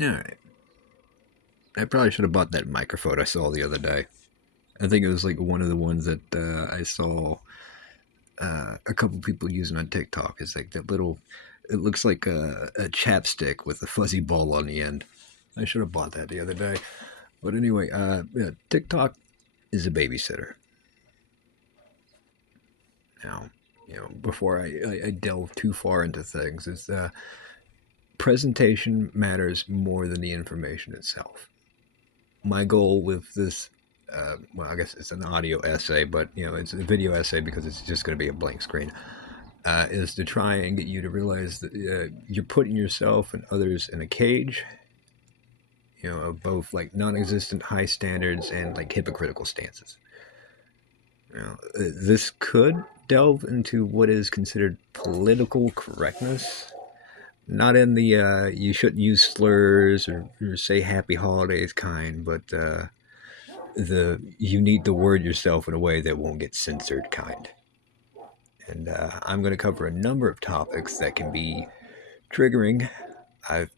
Alright. I probably should have bought that microphone I saw the other day. I think it was like one of the ones that I saw a couple people using on TikTok. It's like that little, it looks like a chapstick with a fuzzy ball on the end. I should have bought that the other day. But anyway, yeah, TikTok is a babysitter. Now, before I delve too far into things, is presentation matters more than the information itself. My goal with this, well, I guess it's an audio essay, but it's a video essay because it's just going to be a blank screen. Is to try and get you to realize that you're putting yourself and others in a cage, of both like non-existent high standards and like hypocritical stances. This could delve into what is considered political correctness, not in the you shouldn't use slurs or say happy holidays kind, but the you need to word yourself in a way that won't get censored kind. And I'm going to cover a number of topics that can be triggering. I've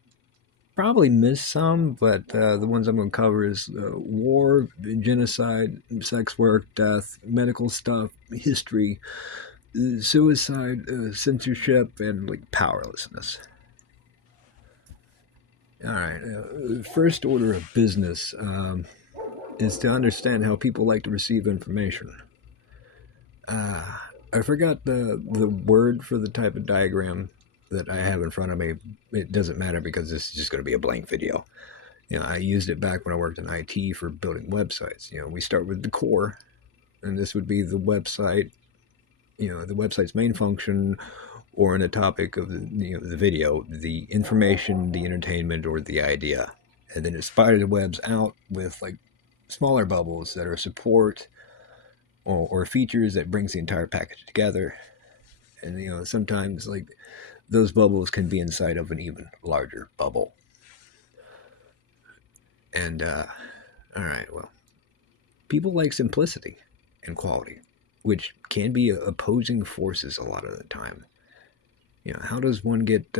probably missed some, but the ones I'm going to cover is war, genocide, sex work, death, medical stuff, history, suicide, censorship, and like powerlessness. All right. First order of business is to understand how people like to receive information. Uh, I forgot the word for the type of diagram that I have in front of me. It doesn't matter because this is just going to be a blank video. I used it back when I worked in IT for building websites. We start with the core, and this would be the website. The website's main function, or in the topic of the video, the information, the entertainment, or the idea, and then it spider the webs out with like smaller bubbles that are support or features that brings the entire package together. And sometimes like those bubbles can be inside of an even larger bubble. And all right, well, people like simplicity and quality, which can be opposing forces a lot of the time. How does one get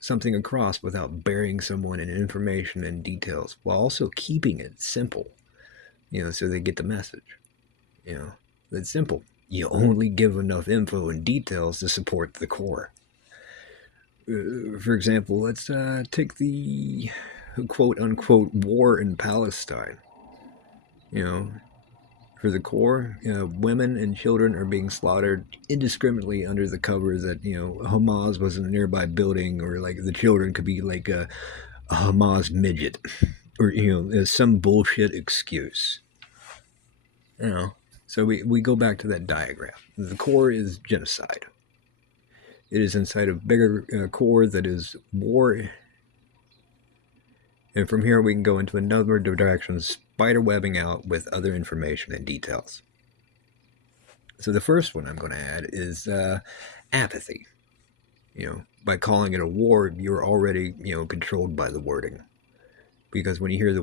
something across without burying someone in information and details while also keeping it simple? So they get the message. It's simple. You only give enough info and details to support the core. For example, let's take the quote unquote war in Palestine. You know, for the core, women and children are being slaughtered indiscriminately under the cover that Hamas was in a nearby building, or like the children could be like a Hamas midget, or some bullshit excuse. So we go back to that diagram. The core is genocide. It is inside a bigger core that is war. And from here we can go into another direction, spider webbing out with other information and details. So the first one I'm going to add is apathy. By calling it a war, you're already controlled by the wording, because when you hear the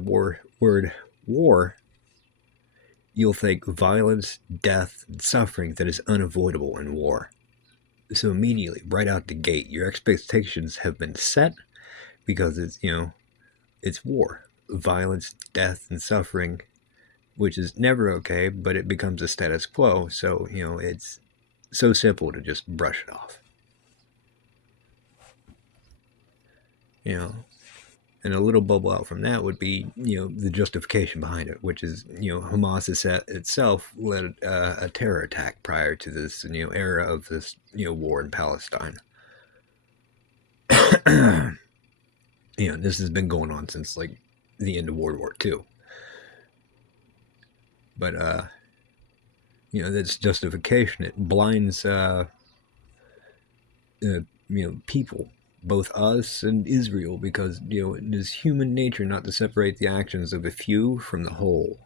word war, you'll think violence, death, and suffering that is unavoidable in war. So immediately, right out the gate, your expectations have been set, because it's war, violence, death, and suffering, which is never okay, but it becomes a status quo. So it's so simple to just brush it off. And a little bubble out from that would be the justification behind it, which is Hamas itself led a terror attack prior to this era of this war in Palestine. This has been going on since like the end of World War II. But that's justification. It blinds people, both us and Israel, because it is human nature not to separate the actions of a few from the whole.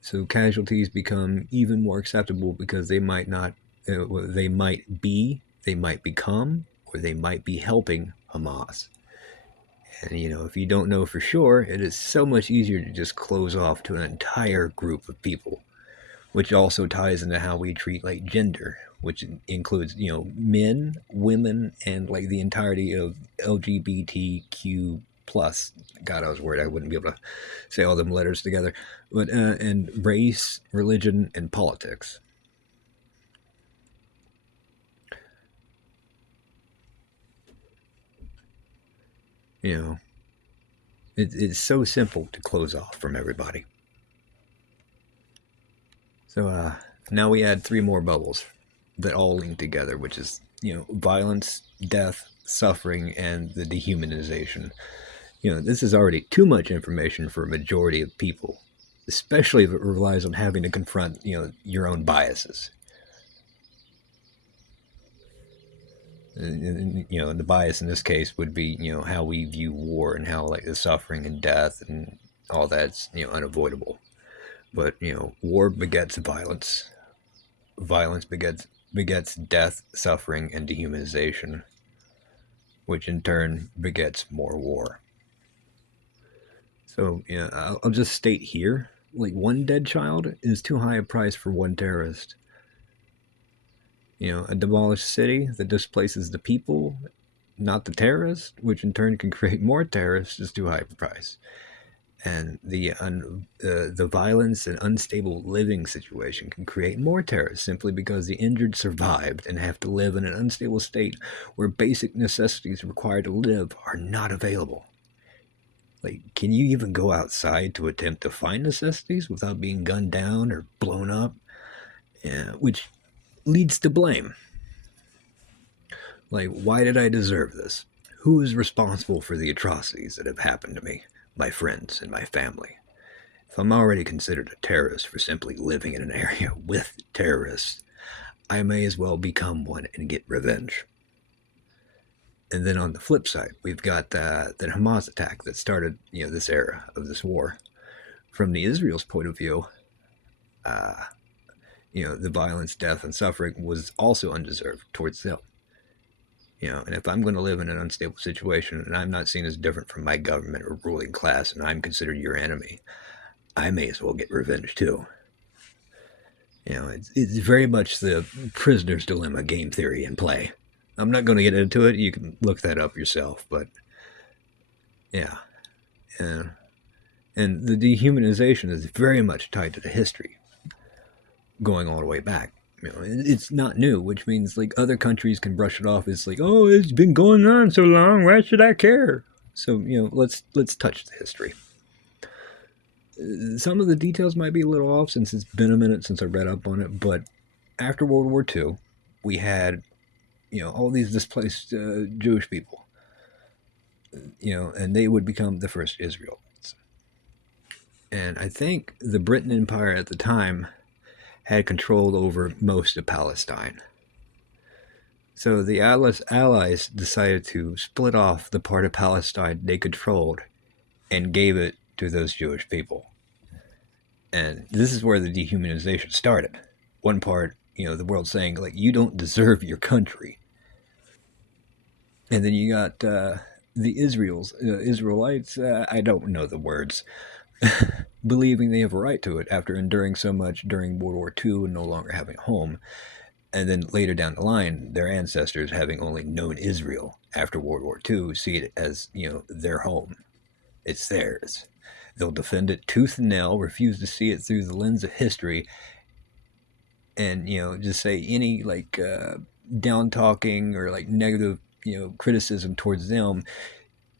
So casualties become even more acceptable because they might not, they might become, or they might be helping Hamas. And if you don't know for sure, it is so much easier to just close off to an entire group of people which also ties into how we treat like gender, which includes men, women, and like the entirety of LGBTQ plus. God, I was worried I wouldn't be able to say all them letters together, but and race, religion, and politics. You know, it's so simple to close off from everybody. So now we add three more bubbles that all link together, which is violence, death, suffering, and the dehumanization. This is already too much information for a majority of people, especially if it relies on having to confront your own biases. And the bias in this case would be how we view war and how like the suffering and death and all that's unavoidable. But war begets violence. Violence begets death, suffering, and dehumanization, which in turn begets more war. So I'll just state here, like one dead child is too high a price for one terrorist. A demolished city that displaces the people, not the terrorists, which in turn can create more terrorists, is too high a price. And the violence and unstable living situation can create more terrorists simply because the injured survived and have to live in an unstable state where basic necessities required to live are not available. Like, can you even go outside to attempt to find necessities without being gunned down or blown up? Yeah, which leads to blame. Like, why did I deserve this? Who is responsible for the atrocities that have happened to me, my friends, and my family? If I'm already considered a terrorist for simply living in an area with terrorists, I may as well become one and get revenge. And then on the flip side, we've got the Hamas attack that started this era of this war. From the Israel's point of view, uh, the violence, death, and suffering was also undeserved towards them. And if I'm going to live in an unstable situation and I'm not seen as different from my government or ruling class and I'm considered your enemy, I may as well get revenge too. It's very much the prisoner's dilemma game theory in play. I'm not going to get into it. You can look that up yourself. But yeah. And the dehumanization is very much tied to the history going all the way back. It's not new, which means like other countries can brush it off as like, oh, it's been going on so long. Why should I care? So let's touch the history. Some of the details might be a little off since it's been a minute since I read up on it, but after World War II, we had all these displaced Jewish people, and they would become the first Israelites. And I think the Britain Empire at the time had control over most of Palestine. So the Allies decided to split off the part of Palestine they controlled and gave it to those Jewish people. And this is where the dehumanization started. One part, the world saying, like, you don't deserve your country. And then you got the Israelites, I don't know the words, believing they have a right to it after enduring so much during World War II and no longer having a home. And then later down the line, their ancestors, having only known Israel after World War II, see it as, their home. It's theirs. They'll defend it tooth and nail, refuse to see it through the lens of history, and just say any like down talking or like negative criticism towards them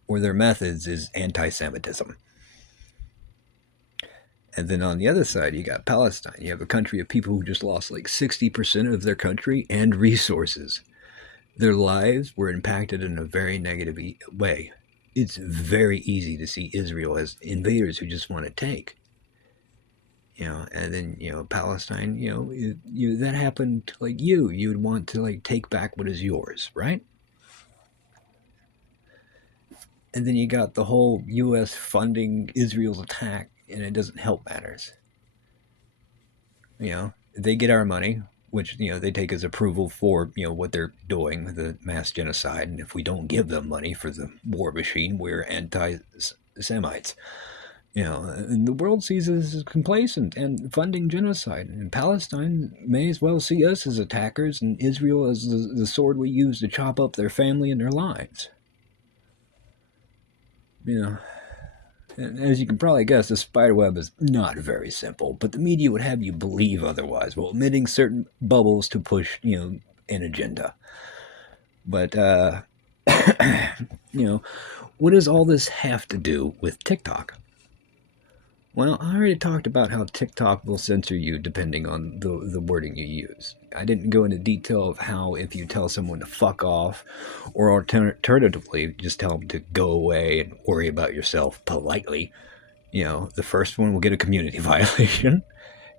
or their methods is anti-Semitism. And then on the other side, you got Palestine. You have a country of people who just lost like 60% of their country and resources. Their lives were impacted in a very negative way. It's very easy to see Israel as invaders who just want to take. And then Palestine. That happened to like you. You'd want to like take back what is yours, right? And then you got the whole U.S. funding Israel's attack, and it doesn't help matters. They get our money, which they take as approval for what they're doing, the mass genocide. And if we don't give them money for the war machine, we're anti-Semites. And the world sees us as complacent and funding genocide. And Palestine may as well see us as attackers and Israel as the sword we use to chop up their family and their lives. And as you can probably guess, the spider web is not very simple, but the media would have you believe otherwise while emitting certain bubbles to push, an agenda. But, what does all this have to do with TikTok? Well, I already talked about how TikTok will censor you depending on the wording you use. I didn't go into detail of how if you tell someone to fuck off, or alternatively, just tell them to go away and worry about yourself politely. The first one will get a community violation,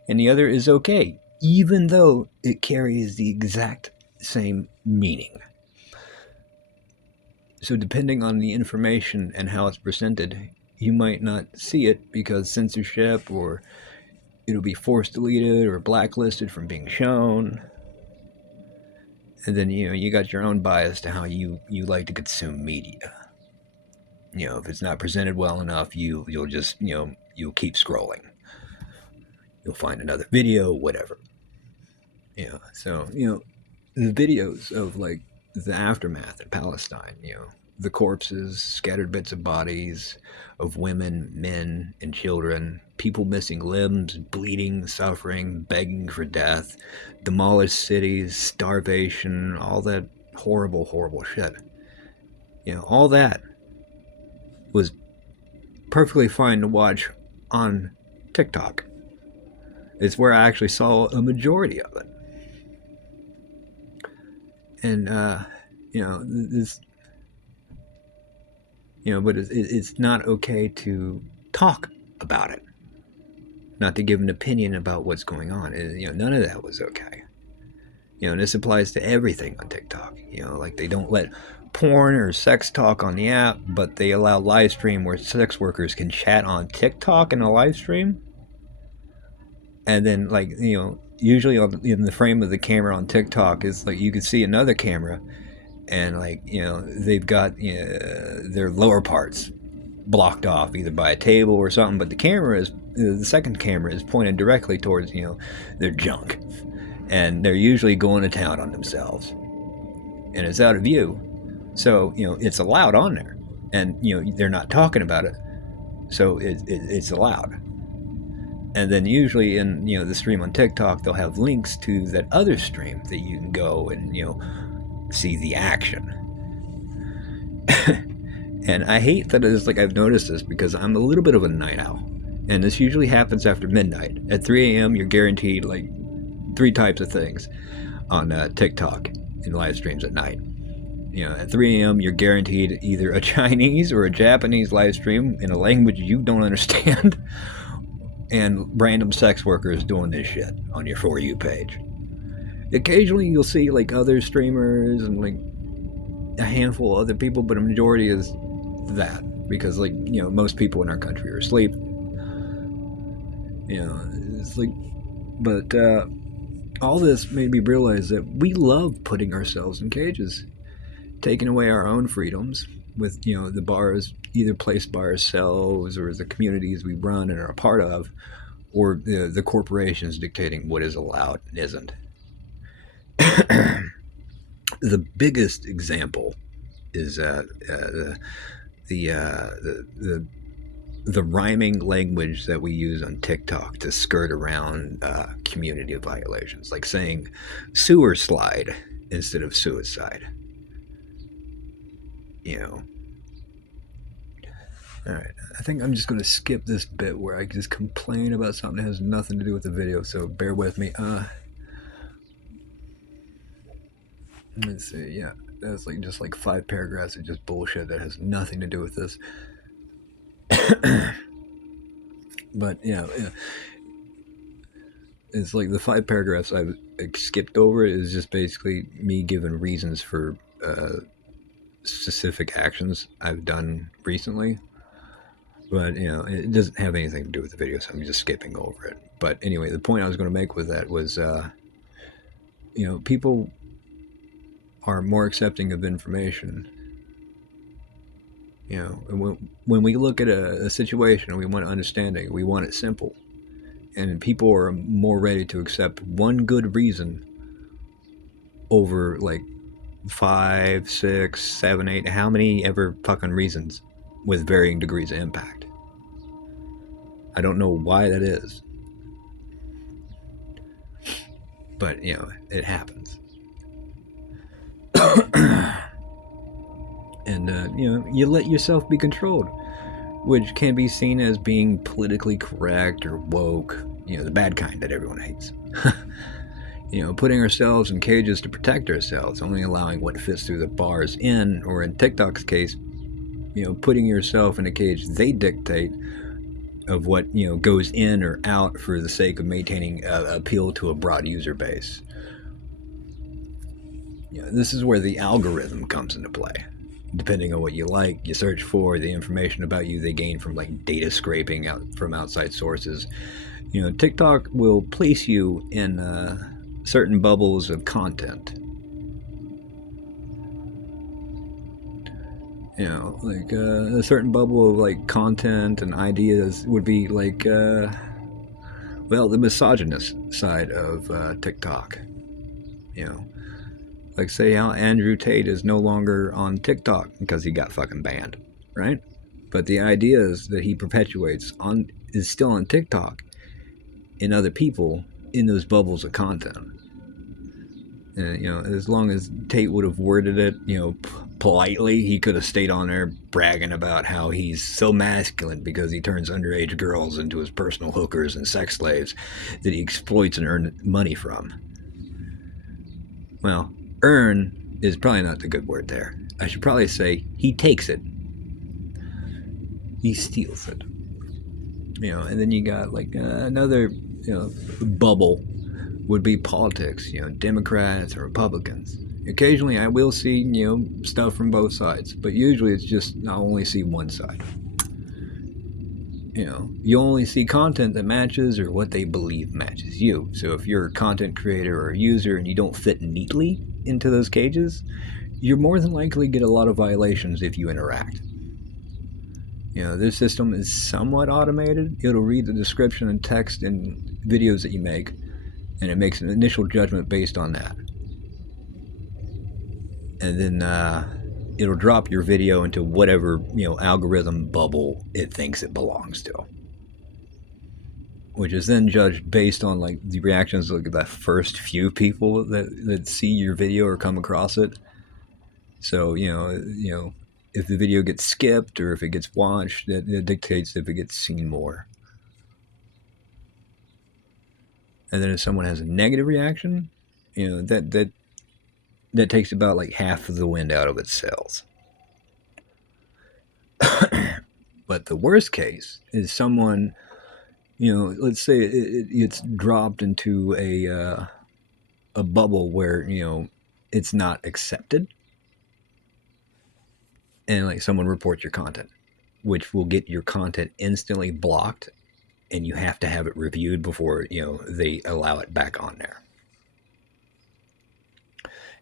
and the other is okay, even though it carries the exact same meaning. So, depending on the information and how it's presented, you might not see it because censorship, or it'll be force deleted or blacklisted from being shown. And then you got your own bias to how you like to consume media. If it's not presented well enough, you'll just you'll keep scrolling. You'll find another video, whatever. So the videos of like the aftermath in Palestine, the corpses, scattered bits of bodies of women, men, and children, people missing limbs, bleeding, suffering, begging for death, demolished cities, starvation, all that horrible, horrible shit. All that was perfectly fine to watch on TikTok. It's where I actually saw a majority of it. And, this, but it's not okay to talk about it, not to give an opinion about what's going on. None of that was okay. And this applies to everything on TikTok. Like they don't let porn or sex talk on the app, but they allow live stream where sex workers can chat on TikTok in a live stream. And then, like, usually in the frame of the camera on TikTok is like you can see another camera, and like they've got their lower parts blocked off either by a table or something, but the second camera is pointed directly towards their junk, and they're usually going to town on themselves, and it's out of view, so it's allowed on there, and they're not talking about it, so it's allowed. And then usually in the stream on TikTok, they'll have links to that other stream that you can go and see the action. And I hate that it's like I've noticed this because I'm a little bit of a night owl, and this usually happens after midnight. At 3 a.m., you're guaranteed like 3 types of things on TikTok in live streams at night. At 3 a.m., you're guaranteed either a Chinese or a Japanese live stream in a language you don't understand. And random sex workers doing this shit on your For You page. Occasionally you'll see like other streamers and like a handful of other people, but a majority is that because like most people in our country are asleep. It's like, but all this made me realize that we love putting ourselves in cages, taking away our own freedoms with the bars either placed by ourselves or the communities we run and are a part of, or the corporations dictating what is allowed and isn't. The biggest example is the rhyming language that we use on TikTok to skirt around community violations, like saying sewer slide instead of suicide. Alright, I think I'm just going to skip this bit where I just complain about something that has nothing to do with the video, so bear with me. Let's see, yeah, that's like just like 5 paragraphs of just bullshit that has nothing to do with this. But it's like the 5 paragraphs I've skipped over is just basically me giving reasons for specific actions I've done recently. But it doesn't have anything to do with the video, so I'm just skipping over it. But anyway, the point I was going to make with that was people are more accepting of information You know, when we look at a situation and we want understanding, we want it simple. And people are more ready to accept one good reason over like 5, 6, 7, 8, how many ever fucking reasons with varying degrees of impact. I don't know why that is, but you know, it happens. And you know, you let yourself be controlled, which can be seen as being politically correct or woke, you know, the bad kind that everyone hates. You know, putting ourselves in cages to protect ourselves, only allowing what fits through the bars in, or in TikTok's case, you know, putting yourself in a cage they dictate of what, you know, goes in or out for the sake of maintaining appeal to a broad user base. You know, this is where the algorithm comes into play. Depending on what you like, you search for, the information about you they gain from like data scraping out from outside sources. You know, TikTok will place you in certain bubbles of content. You know, like a certain bubble of like content and ideas would be like, well, the misogynist side of TikTok. You know, like say how Andrew Tate is no longer on TikTok because he got fucking banned, right? But the ideas that he perpetuates on is still on TikTok in other people in those bubbles of content. And, you know, as long as Tate would have worded it, you know, politely, he could have stayed on there bragging about how he's so masculine because he turns underage girls into his personal hookers and sex slaves that he exploits and earns money from. Well, earn is probably not the good word there. I should probably say he takes it. He steals it. You know, and then you got like another, you know, bubble would be politics, you know, Democrats or Republicans. Occasionally I will see, you know, stuff from both sides, but usually it's just I only see one side. You know, you only see content that matches or what they believe matches you. So if you're a content creator or a user and you don't fit neatly into those cages, you're more than likely get a lot of violations if you interact. You know, this system is somewhat automated. It'll read the description and text and videos that you make, and it makes an initial judgment based on that. And then it'll drop your video into whatever, you know, algorithm bubble it thinks it belongs to, which is then judged based on like the reactions of the first few people that see your video or come across it. So you know, if the video gets skipped or if it gets watched, it dictates if it gets seen more. And then if someone has a negative reaction, you know, that takes about like half of the wind out of its sails. But the worst case is someone, you know, let's say it's dropped into a bubble where, you know, it's not accepted, and like someone reports your content, which will get your content instantly blocked, and you have to have it reviewed before, you know, they allow it back on there.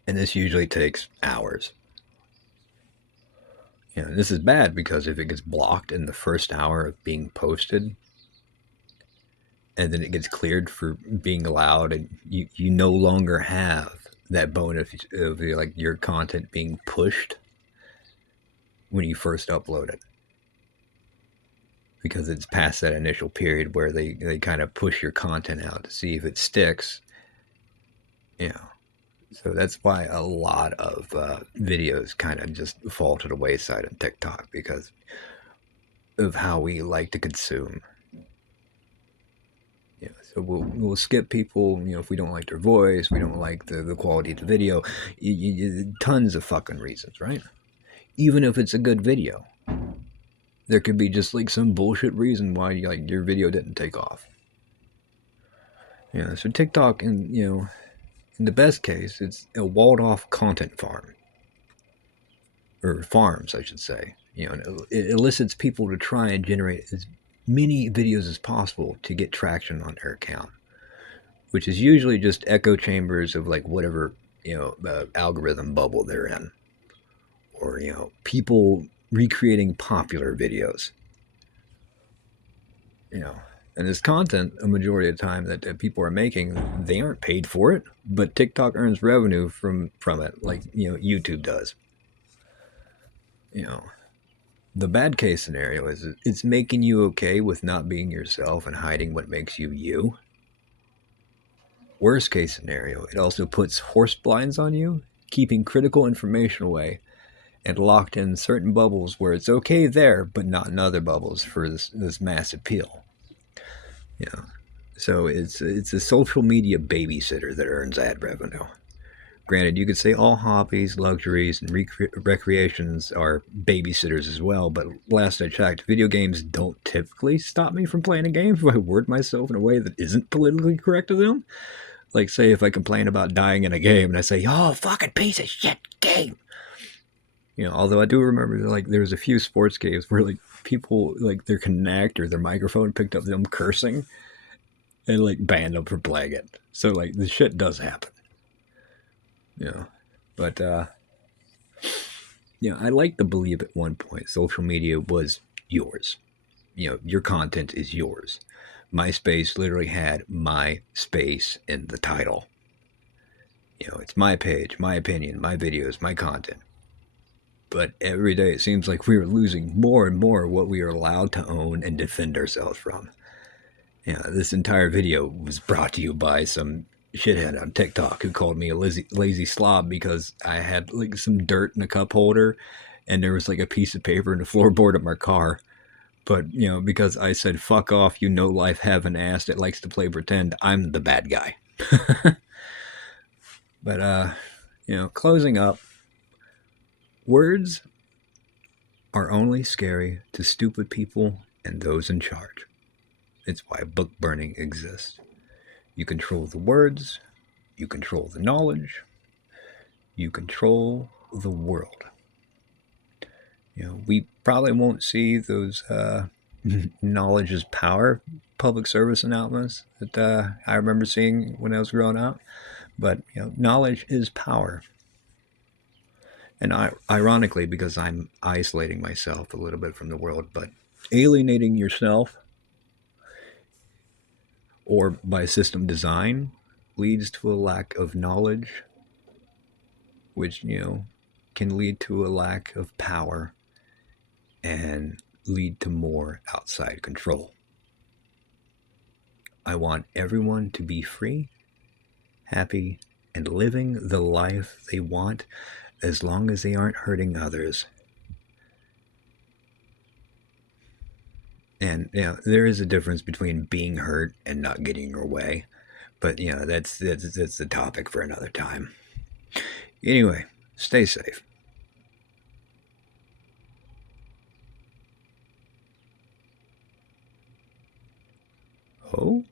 And this usually takes hours. You know, this is bad because if it gets blocked in the first hour of being posted, and then it gets cleared for being allowed, and you no longer have that bonus of like your content being pushed when you first upload it, because it's past that initial period where they kind of push your content out to see if it sticks. You know, so that's why a lot of videos kind of just fall to the wayside on TikTok because of how we like to consume. Yeah, so we'll skip people, you know, if we don't like their voice, we don't like the quality of the video, tons of fucking reasons, right? Even if it's a good video, there could be just like some bullshit reason why like your video didn't take off. Yeah, so TikTok, and you know, in the best case, it's a walled off content farm, or farms, I should say. You know, it elicits people to try and generate as many videos as possible to get traction on their account, which is usually just echo chambers of like whatever, you know, algorithm bubble they're in, or you know, people recreating popular videos. You know, and this content, a majority of the time that people are making, they aren't paid for it, but TikTok earns revenue from it, like YouTube does. You know, the bad case scenario is it's making you okay with not being yourself and hiding what makes you you. Worst case scenario, it also puts horse blinds on you, keeping critical information away and locked in certain bubbles where it's okay there, but not in other bubbles for this mass appeal. Yeah. So it's a social media babysitter that earns ad revenue. Granted, you could say all hobbies, luxuries, and recreations are babysitters as well, but last I checked, video games don't typically stop me from playing a game if I word myself in a way that isn't politically correct to them. Like, say, if I complain about dying in a game and I say, oh, fucking piece of shit game. Although I do remember, like, there was a few sports games where, like, people, like, their Connect or their microphone picked up them cursing and, like, banned them from playing it. So, like, the shit does happen. But, I like to believe at one point social media was yours. Your content is yours. MySpace literally had my space in the title. It's my page, my opinion, my videos, my content. But every day it seems like we are losing more and more what we are allowed to own and defend ourselves from. This entire video was brought to you by some shithead on TikTok who called me a lazy slob because I had like some dirt in a cup holder and there was like a piece of paper in the floorboard of my car. But, because I said, fuck off, life having ass that likes to play pretend, I'm the bad guy. But, closing up, words are only scary to stupid people and those in charge. It's why book burning exists. You control the words, you control the knowledge, you control the world. We probably won't see those knowledge is power public service announcements that I remember seeing when I was growing up. But knowledge is power. And ironically, because I'm isolating myself a little bit from the world, but alienating yourself or by system design leads to a lack of knowledge, which can lead to a lack of power and lead to more outside control. I want everyone to be free, happy, and living the life they want as long as they aren't hurting others. And there is a difference between being hurt and not getting your way, but that's the topic for another time. Anyway, stay safe. Oh,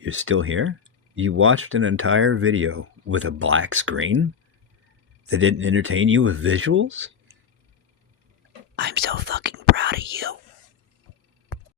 you're still here? You watched an entire video with a black screen? That didn't entertain you with visuals? I'm so fucking proud of you.